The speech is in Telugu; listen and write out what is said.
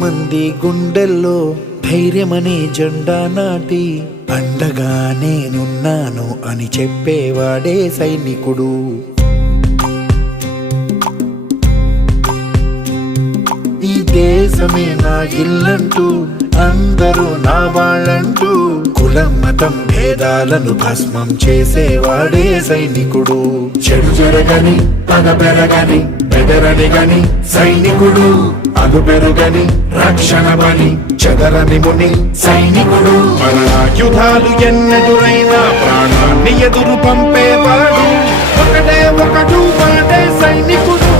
మంది గుండెల్లో ధైర్యమనే జెండా నాటి అండగా నేనున్నాను అని చెప్పేవాడే సైనికుడు. ఈ దేశమే నా ఇల్లంటూ అందరూ నా వాళ్ళంటూ కులం మతం భేదాలను భస్మం చేసేవాడే సైనికుడు. చెడు జరగని పగ పెరగని బెదరని గని సైనికుడు, అను పెరుగని రక్షణ బలి చెదరని ముని సైనికుడు. మన ఆయుధాలు ఎన్నెదురైనా ప్రాణాన్ని ఎదురు పంపేవాడు ఒకటే ఒకడు వాడే సైనికుడు.